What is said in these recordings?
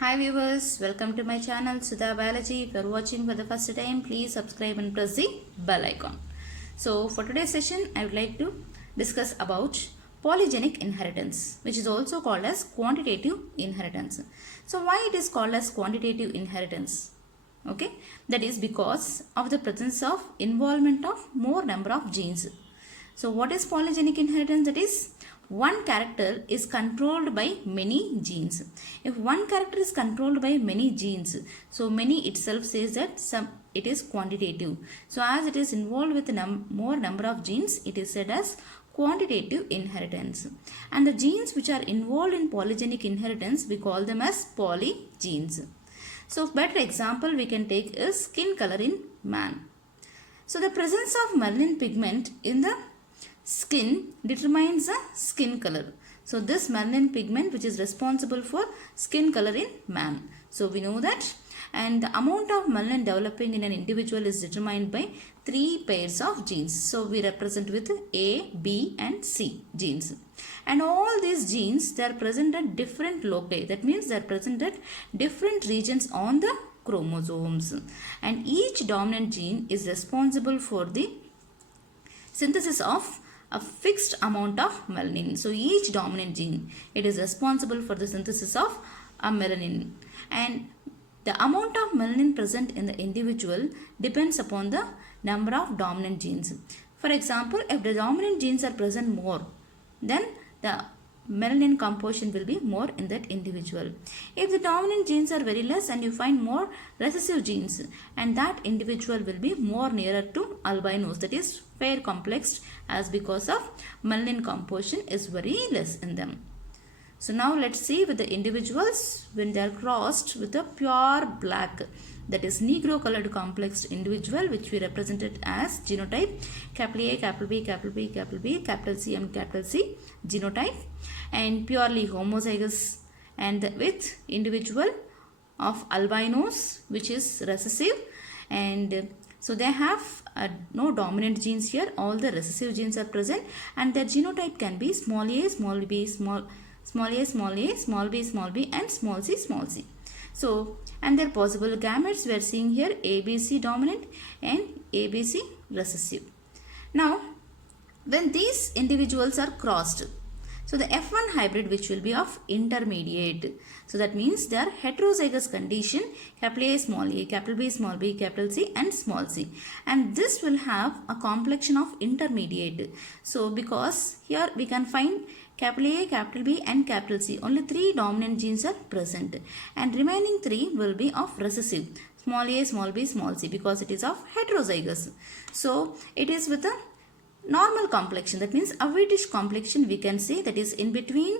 Hi viewers, welcome to my channel Sudha Biology. If you are watching for the first time, please subscribe and press the bell icon. So for today's session, I would like to discuss about polygenic inheritance, which is also called as quantitative inheritance. So why it is called as quantitative inheritance? Okay, that is because of the presence of involvement of more number of genes. So what is polygenic inheritance? That is one character is controlled by many genes. If one character is controlled by many genes, so many itself says that it is quantitative. So as it is involved with more number of genes, it is said as quantitative inheritance. And the genes which are involved in polygenic inheritance, we call them as polygenes. So better example we can take is skin color in man. So the presence of melanin pigment in the skin determines the skin color. So this melanin pigment which is responsible for skin color in man. So we know that, and the amount of melanin developing in an individual is determined by 3 pairs of genes. So we represent with A, B and C genes. And all these genes, they are present at different loci. That means they are present at different regions on the chromosomes. And each dominant gene is responsible for the synthesis of a fixed amount of melanin. So each dominant gene, it is responsible for the synthesis of a melanin. And the amount of melanin present in the individual depends upon the number of dominant genes. For example, if the dominant genes are present more, then the melanin composition will be more in that individual. If the dominant genes are very less and you find more recessive genes, and that individual will be more nearer to albinos, that is fair complex, as because of melanin composition is very less in them. So now let's see with the individuals when they are crossed with a pure black, that is negro colored complex individual, which we represented as genotype capital A, capital B, capital B, capital B, capital C and capital C genotype, and purely homozygous and with individual of albinos which is recessive, and so they have no dominant genes here, all the recessive genes are present, and their genotype can be small a, small b, small a, small a, small b, small b and small c, small c. So, and their possible gametes we are seeing here ABC dominant and ABC recessive. Now, when these individuals are crossed, so the F1 hybrid which will be of intermediate. So that means they are heterozygous condition, capital A, small a, capital B, small b, capital C and small c. And this will have a complexion of intermediate. So because here we can find capital A, capital B and capital C. Only 3 dominant genes are present. And remaining 3 will be of recessive. Small a, small b, small c, because it is of heterozygous. So it is with a normal complexion, that means a whitish complexion we can say, that is in between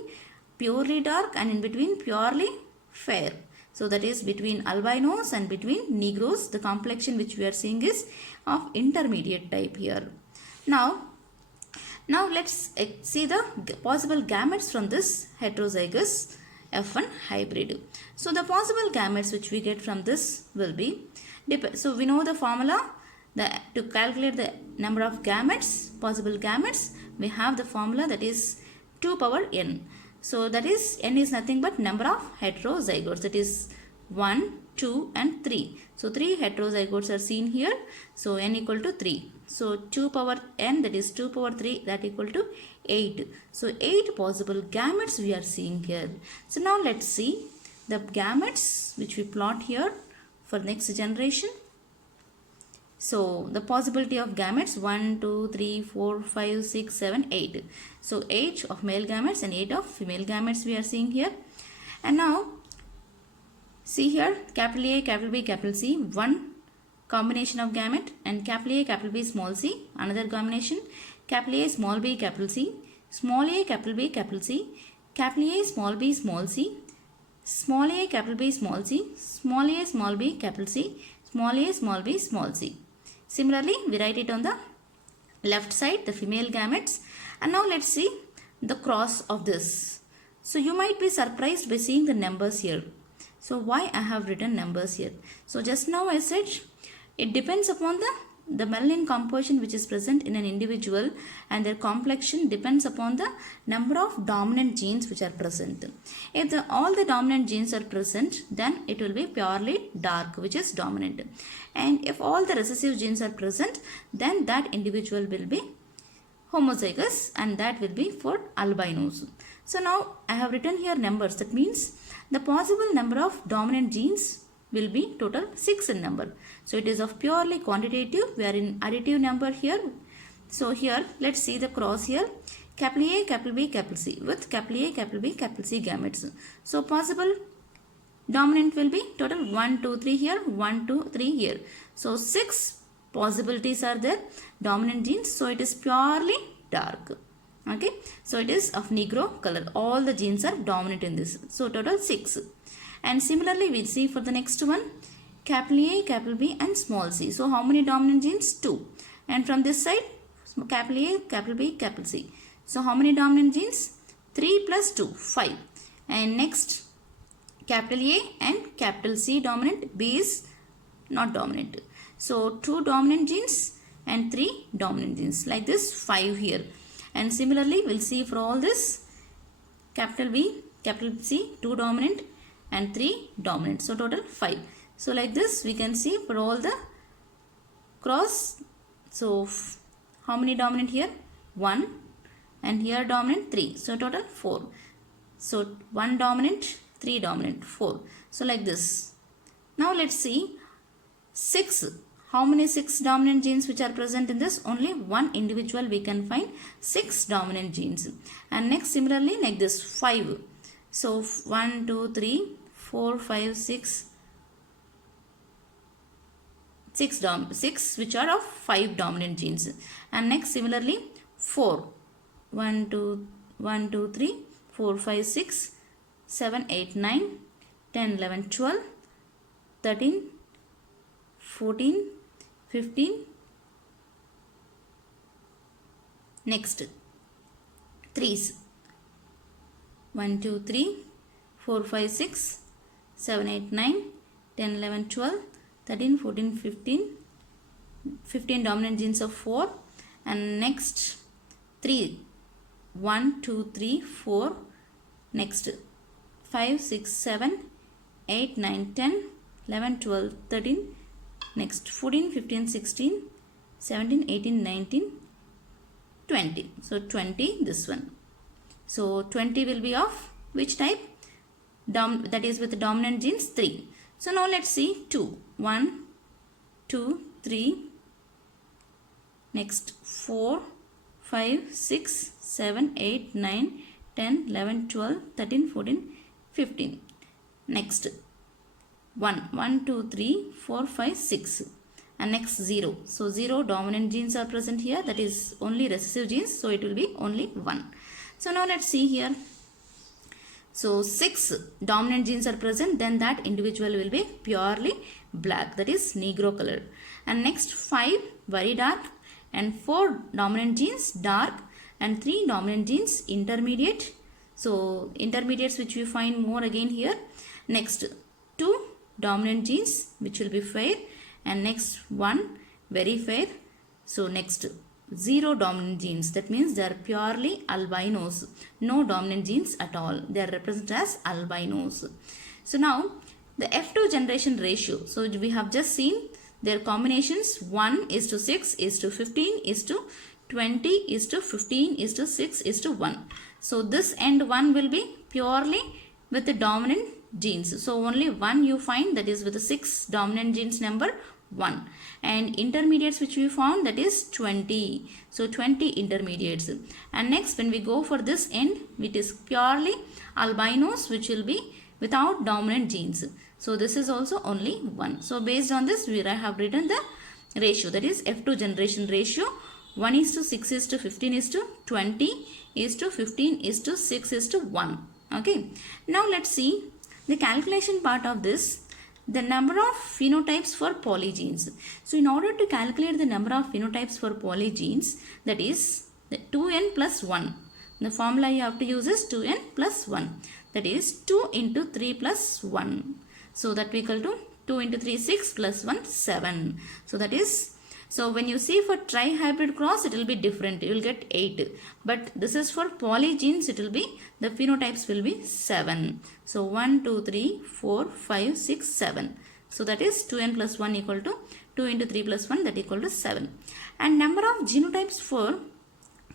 purely dark and in between purely fair. So that is between albinos and between negros, the complexion which we are seeing is of intermediate type here. Now let's see the possible gametes from this heterozygous F1 hybrid. So the possible gametes which we get from this will be, so we know the formula. To calculate the number of gametes, possible gametes, we have the formula, that is 2 power n. So that is n is nothing but number of heterozygotes, that is 1, 2 and 3. So 3 heterozygotes are seen here. So n equal to 3. So 2 power n, that is 2 power 3, that equal to 8. So 8 possible gametes we are seeing here. So now let's see the gametes which we plot here for next generation. So the possibility of gametes 1, 2, 3, 4, 5, 6, 7, 8. So 8 of male gametes and 8 of female gametes we are seeing here. And now see here capital A, capital B, capital C, one combination of gamete, and capital A, capital B, small c, another combination, capital A, small b, capital C, small a, capital B, capital C, capital A, small b, small c, small a, capital B, small c, small a, small b, capital C, small a, small b, small c. Similarly, we write it on the left side, the female gametes. And now let's see the cross of this. So you might be surprised by seeing the numbers here. So why I have written numbers here? So just now I said it depends upon the the melanin composition which is present in an individual and their complexion depends upon the number of dominant genes which are present. If all the dominant genes are present, then it will be purely dark, which is dominant. And if all the recessive genes are present, then that individual will be homozygous, and that will be for albinos. So now I have written here numbers. That means the possible number of dominant genes will be total 6 in number. So it is of purely quantitative. We are in additive number here. So here let's see the cross here. Capital A, capital B, capital C with capital A, capital B, capital C gametes. So possible dominant will be total 1, 2, 3 here, 1, 2, 3 here. So 6 possibilities are there, dominant genes. So it is purely dark. Okay. So it is of negro color. All the genes are dominant in this. So total 6. And similarly, we see for the next one, capital A, capital B and small c. So how many dominant genes? 2. And from this side, capital A, capital B, capital C. So how many dominant genes? 3 plus 2, 5. And next, capital A and capital C dominant, B is not dominant. So 2 dominant genes and 3 dominant genes. Like this, 5 here. And similarly, we'll see for all this, capital B, capital C, 2 dominant and 3 dominant. So total 5. So like this we can see for all the cross. So how many dominant here? 1 and here dominant 3. So total 4. So 1 dominant, 3 dominant, 4. So like this. Now let's see 6. How many 6 dominant genes which are present in this? Only one individual we can find 6 dominant genes. And next similarly like this 5. So 1, 2, 3, 4, 5, 6 which are of 5 dominant genes. And next similarly 4. 1, 2, 3, 4, 5, 6, 7, 8, 9, 10, 11, 12, 13, 14, 15. Next 3s. 1, 2, 3, 4, 5, 6, 7, 8, 9, 10, 11, 12, 13, 14, 15. 15 dominant genes of 4. And next 3. 1, 2, 3, 4. Next 5, 6, 7, 8, 9, 10, 11, 12, 13. Next 14, 15, 16, 17, 18, 19, 20. So 20 this one. So 20 will be of which type? That is with the dominant genes 3. So now let's see 2. 1, 2, 3. Next 4, 5, 6, 7, 8, 9, 10, 11, 12, 13, 14, 15. Next 1, 2, 3, 4, 5, 6. And next 0. So 0 dominant genes are present here. That is only recessive genes. So it will be only 1. So now let's see here. So 6 dominant genes are present, then that individual will be purely black, that is negro color. And next 5 very dark, and 4 dominant genes dark, and 3 dominant genes intermediate. So intermediates which we find more again here. Next 2 dominant genes which will be fair, and next 1 very fair. So next 0 dominant genes, that means they are purely albinos, no dominant genes at all, they are represented as albinos. So now the F2 generation ratio, so we have just seen their combinations 1:6:15:20:15:6:1. So this end 1 will be purely with the dominant genes, so only 1 you find, that is with the 6 dominant genes number 1, and intermediates which we found, that is 20. So 20 intermediates. And next when we go for this end, it is purely albinos which will be without dominant genes. So this is also only 1. So based on this we have written the ratio, that is F2 generation ratio 1:6:15:20:15:6:1. Okay. Now let's see the calculation part of this. The number of phenotypes for polygenes. So in order to calculate the number of phenotypes for polygenes, that is the 2n plus 1. The formula you have to use is 2n plus 1. That is 2 into 3 plus 1. So that we equal to 2 into 3, 6 plus 1, 7. So that is So when you see for tri-hybrid cross, it will be different. You will get 8. But this is for polygenes, it will be, the phenotypes will be 7. So 1, 2, 3, 4, 5, 6, 7. So that is 2n plus 1 equal to 2 into 3 plus 1, that equal to 7. And number of genotypes for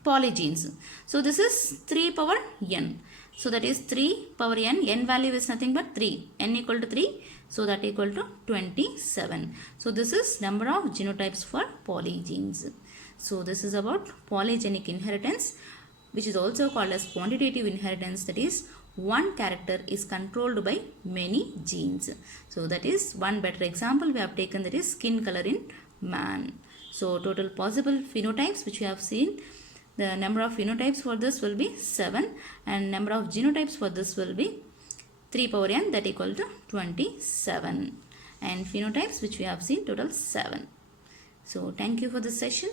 polygenes. So this is 3 power n. So that is 3 power n value is nothing but 3. N equal to 3. So that equal to 27. So this is number of genotypes for polygenes. So this is about polygenic inheritance, which is also called as quantitative inheritance. That is, one character is controlled by many genes. So that is one better example we have taken, that is skin color in man. So total possible phenotypes which we have seen, the number of phenotypes for this will be 7 and number of genotypes for this will be 3 power n, that equal to 27, and phenotypes which we have seen total 7. So thank you for this session.